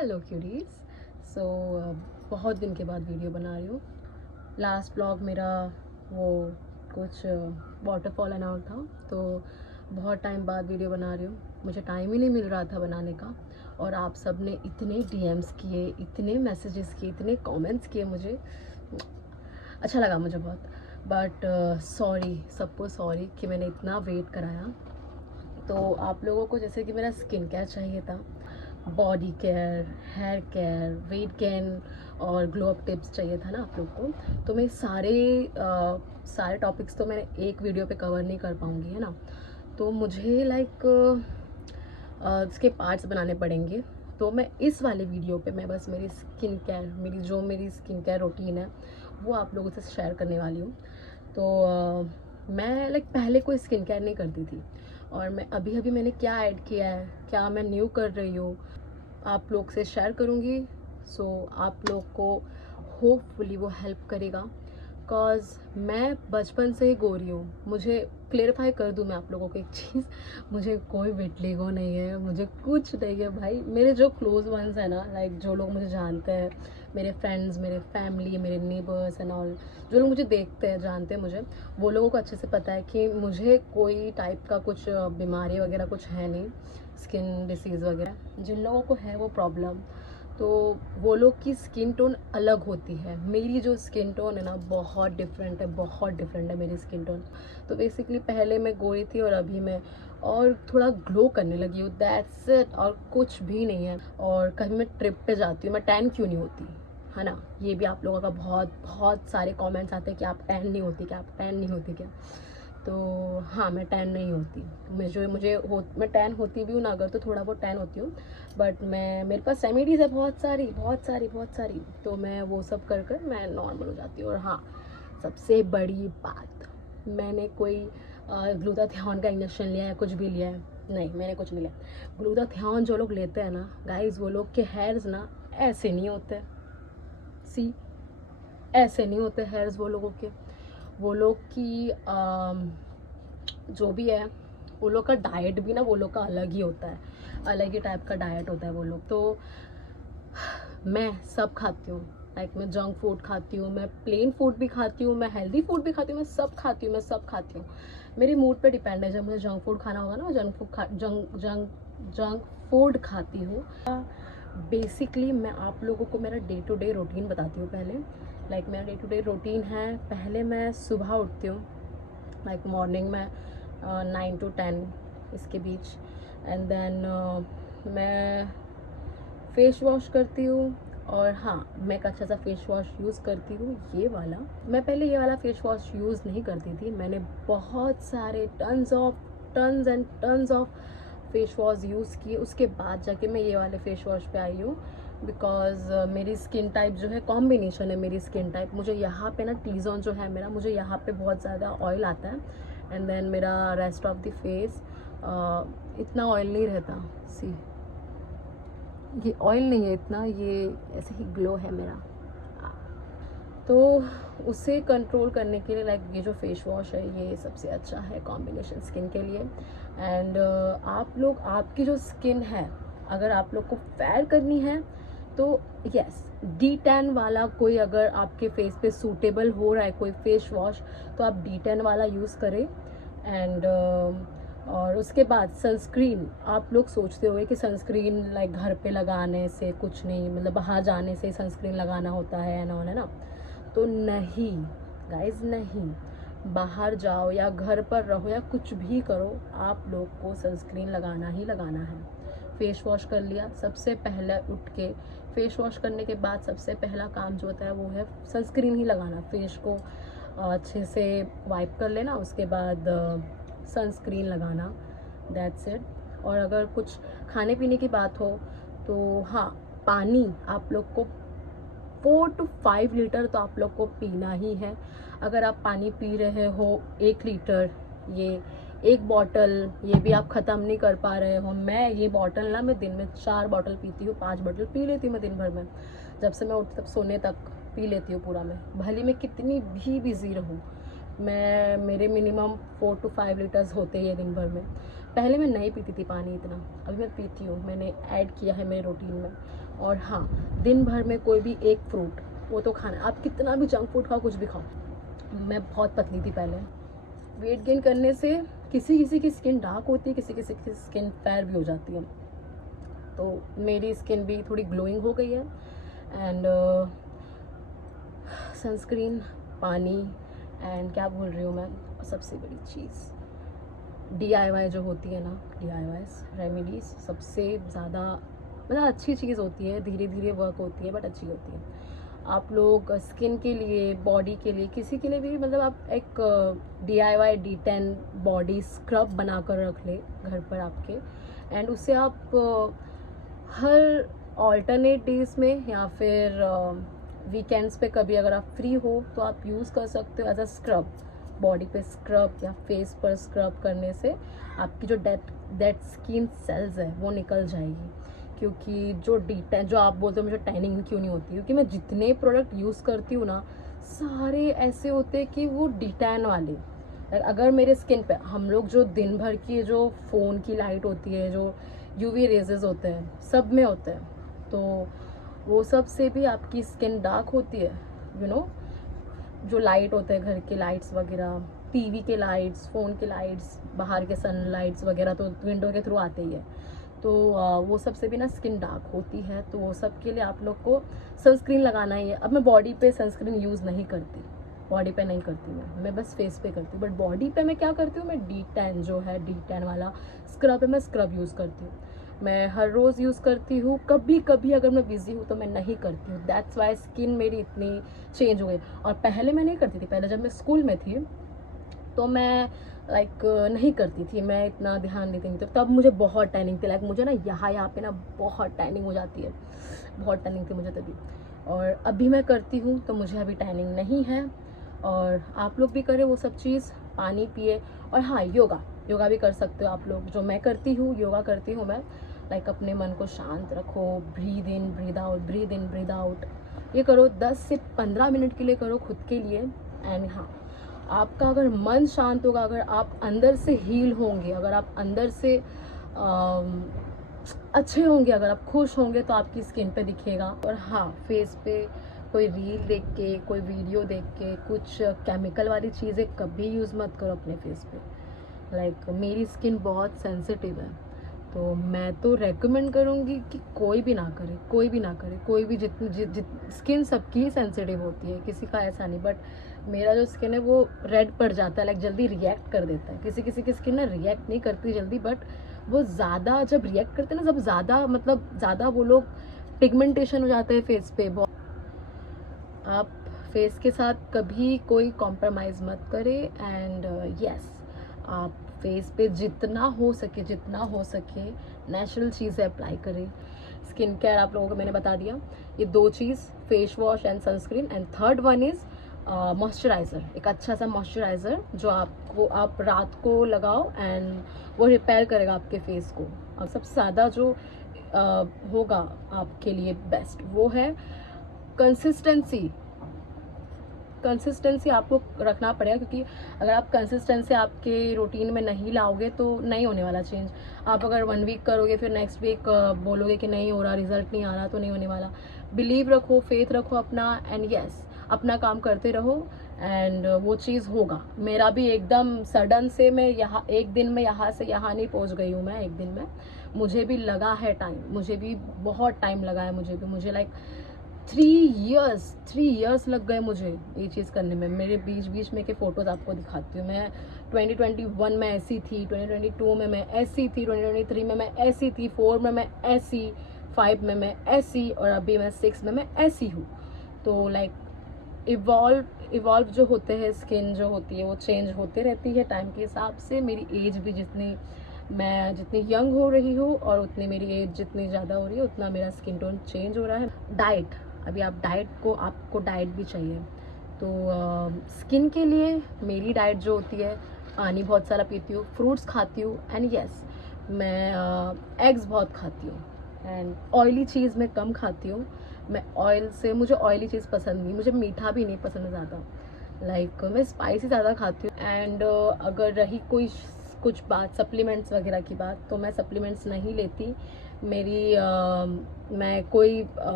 Hello curies. सो बहुत दिन के बाद वीडियो बना रही हूँ। लास्ट ब्लॉग मेरा वो कुछ वाटरफॉल एंड ऑल था, तो बहुत टाइम बाद वीडियो बना रही हूँ। मुझे टाइम ही नहीं मिल रहा था बनाने का, और आप सब ने इतने डीएम्स किए, इतने मैसेजेस किए, इतने कमेंट्स किए, मुझे अच्छा लगा मुझे बहुत। बट सॉरी, सबको सॉरी कि मैंने इतना वेट कराया। तो आप लोगों को जैसे कि मेरा स्किन केयर चाहिए था, body care, hair care, weight gain और ग्लो अप टिप्स चाहिए था ना आप लोग को। तो मैं सारे टॉपिक्स तो मैंने एक वीडियो पे कवर नहीं कर पाऊँगी, है ना। तो मुझे इसके पार्ट्स बनाने पड़ेंगे। तो मैं इस वाले वीडियो पे मैं बस मेरी स्किन केयर, मेरी स्किन केयर रूटीन है वो आप लोगों से शेयर करने वाली हूँ। तो मैं पहले कोई स्किन केयर नहीं करती थी, और मैं अभी अभी मैंने क्या ऐड किया है, क्या मैं न्यू कर रही हूँ, आप लोग से शेयर करूँगी। सो आप लोग को होपफुली वो हेल्प करेगा, बिकॉज मैं बचपन से ही गोरी हूँ। मुझे क्लेरिफाई कर दूँ मैं आप लोगों को एक चीज़, मुझे कोई विटलिगो नहीं है, मुझे कुछ नहीं है भाई। मेरे जो क्लोज वंस हैं ना, जो लोग मुझे जानते हैं, मेरे फ्रेंड्स, मेरे फैमिली, मेरे नेबर्स एंड ऑल, जो लोग मुझे देखते हैं, जानते हैं मुझे, वो लोगों को अच्छे से पता है कि मुझे कोई टाइप का कुछ बीमारी वगैरह कुछ है नहीं, स्किन डिसीज़ वगैरह। जिन लोगों को है वो प्रॉब्लम, तो वो लोग की स्किन टोन अलग होती है। मेरी जो स्किन टोन है ना, बहुत डिफरेंट है, बहुत डिफरेंट है मेरी स्किन टोन। तो बेसिकली पहले मैं गोरी थी और अभी मैं और थोड़ा ग्लो करने लगी हूँ, दैट्स इट, और कुछ भी नहीं है। और कभी मैं ट्रिप पे जाती हूँ, मैं टैन क्यों नहीं होती, है ना। ये भी आप लोगों का बहुत बहुत सारे कमेंट्स आते हैं कि आप टैन नहीं होती क्या, आप टैन नहीं होती क्या। तो हाँ, मैं टैन नहीं होती। मैं टैन होती भी हूँ ना अगर, तो थोड़ा बहुत टैन होती हूँ। बट मेरे पास रेमेडीज़ है बहुत सारी बहुत सारी बहुत सारी, तो मैं वो सब कर कर मैं नॉर्मल हो जाती हूँ। और हाँ, सबसे बड़ी बात, मैंने कोई ग्लूटाथियोन का इंजेक्शन लिया है, कुछ भी लिया है नहीं, मैंने कुछ नहीं लिया। ग्लूटाथियोन जो लोग लेते हैं ना गाइज, वो लोग के हेयर्स ना ऐसे नहीं होते, सी ऐसे नहीं होते हेयर्स वो लोगों के। वो लोग की जो भी है, वो लोग का डाइट भी ना वो लोग का अलग ही होता है, अलग ही टाइप का डाइट होता है वो लोग। तो मैं सब खाती हूँ, मैं जंक फूड खाती हूँ, मैं प्लेन फूड भी खाती हूँ, मैं हेल्दी फूड भी खाती हूँ, मैं सब खाती हूँ, मैं सब खाती हूँ। मेरे मूड पे डिपेंड है, जब मुझे जंक फूड खाना होगा ना, जंक फूड खाती हूँ। बेसिकली मैं आप लोगों को मेरा डे टू डे रूटीन बताती हूँ पहले। मेरा डे टू डे रूटीन है, पहले मैं सुबह उठती हूँ, मॉर्निंग में 9 to 10 इसके बीच, एंड देन मैं फेस वॉश करती हूँ। और हाँ, मैं एक अच्छा सा फेस वॉश यूज़ करती हूँ, ये वाला। मैं पहले ये वाला फेस वॉश यूज़ नहीं करती थी, मैंने बहुत सारे tons and tons of face wash use किए, उसके बाद जाके मैं ये वाले फेस वॉश पे आई हूँ। बिकॉज मेरी स्किन टाइप जो है, कॉम्बिनेशन है मेरी स्किन टाइप। मुझे यहाँ पे ना टी जोन जो है मेरा, मुझे यहाँ पे बहुत ज़्यादा ऑयल आता है, एंड देन मेरा रेस्ट ऑफ द फेस इतना ऑयल नहीं रहता। सी, ये ऑयल नहीं है इतना, ये ऐसे ही ग्लो है मेरा। तो उसे कंट्रोल करने के लिए ये जो फेस वॉश है, ये सबसे अच्छा है कॉम्बिनेशन स्किन के लिए। एंड आप लोग, आपकी जो स्किन है, अगर आप लोग को फेयर करनी है तो यस, D10 वाला कोई अगर आपके फेस पे सूटेबल हो रहा है कोई फेस वॉश, तो आप D10 वाला यूज़ करें। एंड और उसके बाद सनस्क्रीन, आप लोग सोचते होंगे कि सनस्क्रीन घर पे लगाने से कुछ नहीं, बाहर जाने से सनस्क्रीन लगाना होता है ना, है ना। तो नहीं गाइज, नहीं, बाहर जाओ या घर पर रहो या कुछ भी करो, आप लोग को सनस्क्रीन लगाना ही लगाना है। फेस वॉश कर लिया, सबसे पहले उठ के फेस वॉश करने के बाद सबसे पहला काम जो होता है वो है सनस्क्रीन ही लगाना। फेस को अच्छे से वाइप कर लेना, उसके बाद सनस्क्रीन लगाना, दैट्स इट। और अगर कुछ खाने पीने की बात हो तो हाँ, पानी आप लोग को 4 to 5 लीटर तो आप लोग को पीना ही है। अगर आप पानी पी रहे हो 1 लीटर, ये एक बॉटल, ये भी आप ख़त्म नहीं कर पा रहे हो। मैं ये बॉटल ना, मैं दिन में 4 बॉटल पीती हूँ, 5 बॉटल पी लेती हूँ मैं दिन भर में। जब से मैं उठती तब सोने तक पी लेती हूँ पूरा। मैं भले मैं कितनी भी बिजी रहूँ, मेरे मिनिमम 4 to 5 लीटर्स होते ही है दिन भर में। पहले मैं नहीं पीती थी पानी इतना, अभी मैं पीती हूँ, मैंने ऐड किया है मेरे रूटीन में। और हाँ, दिन भर में कोई भी एक फ्रूट वो तो खाना, आप कितना भी जंक फूड खाओ, कुछ भी खाओ। मैं बहुत पतली थी पहले। वेट गेन करने से किसी किसी की स्किन डार्क होती है, किसी किसी की स्किन फेयर भी हो जाती है। तो मेरी स्किन भी थोड़ी ग्लोइंग हो गई है। एंड सनस्क्रीन, पानी, एंड क्या बोल रही हूँ मैं, सबसे बड़ी चीज़ DIY जो होती है ना, DIY रेमेडीज़ सबसे ज़्यादा मतलब अच्छी चीज़ होती है, धीरे धीरे वर्क होती है बट अच्छी होती है। आप लोग स्किन के लिए, बॉडी के लिए, किसी के लिए भी मतलब आप एक DIY D10 बॉडी स्क्रब बना कर रख ले घर पर आपके, एंड उससे आप हर ऑल्टरनेट डेज में या फिर वीकेंड्स पे कभी अगर आप फ्री हो तो आप यूज़ कर सकते हो एज अ स्क्रब। बॉडी पे स्क्रब या फेस पर स्क्रब करने से आपकी जो डेड स्किन सेल्स है वो निकल जाएगी। क्योंकि जो आप बोलते हो मुझे टैनिंग क्यों नहीं होती, क्योंकि मैं जितने प्रोडक्ट यूज़ करती हूँ ना, सारे ऐसे होते हैं कि वो डिटैन वाले। अगर मेरे स्किन पे, हम लोग जो दिन भर की जो फ़ोन की लाइट होती है, जो UV रेजेस होते हैं, सब में होते हैं, तो वो सब से भी आपकी स्किन डार्क होती है। यू नो, जो लाइट होते हैं, घर के लाइट्स वगैरह, टीवी के लाइट्स, फ़ोन के लाइट्स, बाहर के सनलाइट्स वगैरह तो विंडो के थ्रू आते ही है। तो वो सब से भी ना स्किन डार्क होती है। तो वो सब के लिए आप लोग को सनस्क्रीन लगाना ही है। अब मैं बॉडी पे सनस्क्रीन यूज़ नहीं करती, बॉडी पे नहीं करती मैं बस फेस पे करती हूँ। बट बॉडी पे मैं क्या करती हूँ, मैं D10 जो है, D10 वाला स्क्रब है, मैं स्क्रब यूज़ करती हूँ। मैं हर रोज़ यूज़ करती हूँ। कभी कभी अगर मैं बिज़ी हूँ तो मैं नहीं करती हूँ। दैट्स वाई स्किन मेरी इतनी चेंज हो गई। और पहले मैं नहीं करती थी, पहले जब मैं स्कूल में थी तो मैं नहीं करती थी, मैं इतना ध्यान देती नहीं थी। तब मुझे बहुत टैनिंग थी, मुझे ना यहाँ पे ना बहुत टैनिंग हो जाती है, बहुत टैनिंग थी मुझे तभी। और अभी मैं करती हूँ तो मुझे अभी टैनिंग नहीं है। और आप लोग भी करें वो सब चीज़, पानी पिए। और हाँ, योगा भी कर सकते हो आप लोग, जो मैं करती हूँ, योगा करती हूँ मैं। अपने मन को शांत रखो, breathe in breathe out, breathe in breathe out, ये करो 10 से 15 मिनट के लिए करो खुद के लिए। एंड हाँ, आपका अगर मन शांत होगा, अगर आप अंदर से हील होंगे, अगर आप अंदर से अच्छे होंगे, अगर आप खुश होंगे, तो आपकी स्किन पे दिखेगा। और हाँ, फेस पे कोई रील देख के, कोई वीडियो देख के, कुछ केमिकल वाली चीज़ें कभी यूज़ मत करो अपने फेस पे। मेरी स्किन बहुत सेंसिटिव है, तो मैं तो रेकमेंड करूँगी कि कोई भी ना करे, कोई भी ना करे, कोई भी स्किन सबकी ही सेंसिटिव होती है, किसी का ऐसा नहीं। बट मेरा जो स्किन है वो रेड पड़ जाता है, जल्दी रिएक्ट कर देता है। किसी किसी की स्किन ना रिएक्ट नहीं करती जल्दी, बट वो ज़्यादा जब रिएक्ट करते हैं ना, जब ज़्यादा ज़्यादा वो लोग पिगमेंटेशन हो जाता है फेस पे। आप फेस के साथ कभी कोई कॉम्प्रोमाइज़ मत करें। एंड यस, आप फेस पे जितना हो सके नेचुरल चीज़ें अप्लाई करें। स्किन केयर आप लोगों को मैंने बता दिया, ये 2 चीज़, face wash and sunscreen. And third one is moisturiser, एक अच्छा सा मॉइस्चराइज़र जो आप रात को लगाओ, एंड वो रिपेयर करेगा आपके फेस को। और सबसे ज़्यादा जो होगा आपके लिए बेस्ट, वो है कंसिस्टेंसी आपको रखना पड़ेगा। क्योंकि अगर आप कंसिस्टेंसी आपके रूटीन में नहीं लाओगे तो नहीं होने वाला चेंज। आप अगर 1 वीक करोगे, फिर नेक्स्ट वीक बोलोगे कि नहीं हो रहा, रिजल्ट नहीं आ रहा, तो नहीं होने वाला। बिलीव रखो, फेथ रखो अपना, एंड यस, अपना काम करते रहो, एंड वो चीज़ होगा। मेरा भी एकदम सडन से मैं यहाँ एक दिन में यहाँ से यहाँ नहीं पहुँच गई हूँ मैं एक दिन में। मुझे भी लगा है टाइम, मुझे भी बहुत टाइम लगा है। मुझे 3 इयर्स लग गए मुझे ये चीज़ करने में। मेरे बीच में के फ़ोटोज़ आपको दिखाती हूँ। मैं 2021 में ऐसी थी, 2022 में मैं ऐसी थी, 2023 में मैं ऐसी थी, 4 में मैं ऐसी, 5 में मैं ऐसी, और अभी मैं 6 में मैं ऐसी हूँ। तो इवॉल्व जो होते हैं, स्किन जो होती है वो चेंज होते रहती है टाइम के हिसाब से। मेरी एज भी मैं जितनी यंग हो रही हूँ, और उतनी मेरी एज जितनी ज़्यादा हो रही है, उतना मेरा स्किन टोन चेंज हो रहा है। डाइट, अभी आपको डाइट भी चाहिए। तो स्किन के लिए मेरी डाइट जो होती है, पानी बहुत सारा पीती हूँ, फ्रूट्स खाती हूँ, एंड यस, मैं एग्स बहुत खाती हूँ। एंड ऑयली चीज़ मैं कम खाती हूँ। मुझे ऑयली चीज़ पसंद नहीं, मुझे मीठा भी नहीं पसंद ज़्यादा। मैं स्पाइसी ज़्यादा खाती हूँ। एंड अगर रही कुछ बात सप्लीमेंट्स वगैरह की बात, तो मैं सप्लीमेंट्स नहीं लेती। मेरी मैं कोई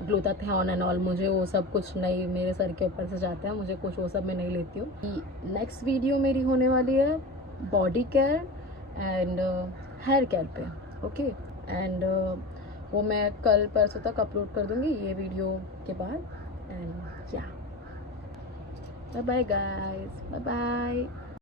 ग्लूटाथियोन एंड ऑल, मुझे वो सब कुछ नहीं मेरे सर के ऊपर से जाता है, मुझे कुछ वो सब मैं नहीं लेती हूँ। नेक्स्ट वीडियो मेरी होने वाली है body care and hair care पे, ओके। एंड वो मैं कल परसों तक अपलोड कर दूँगी ये वीडियो के बाद। एंड या bye bye guys, bye bye.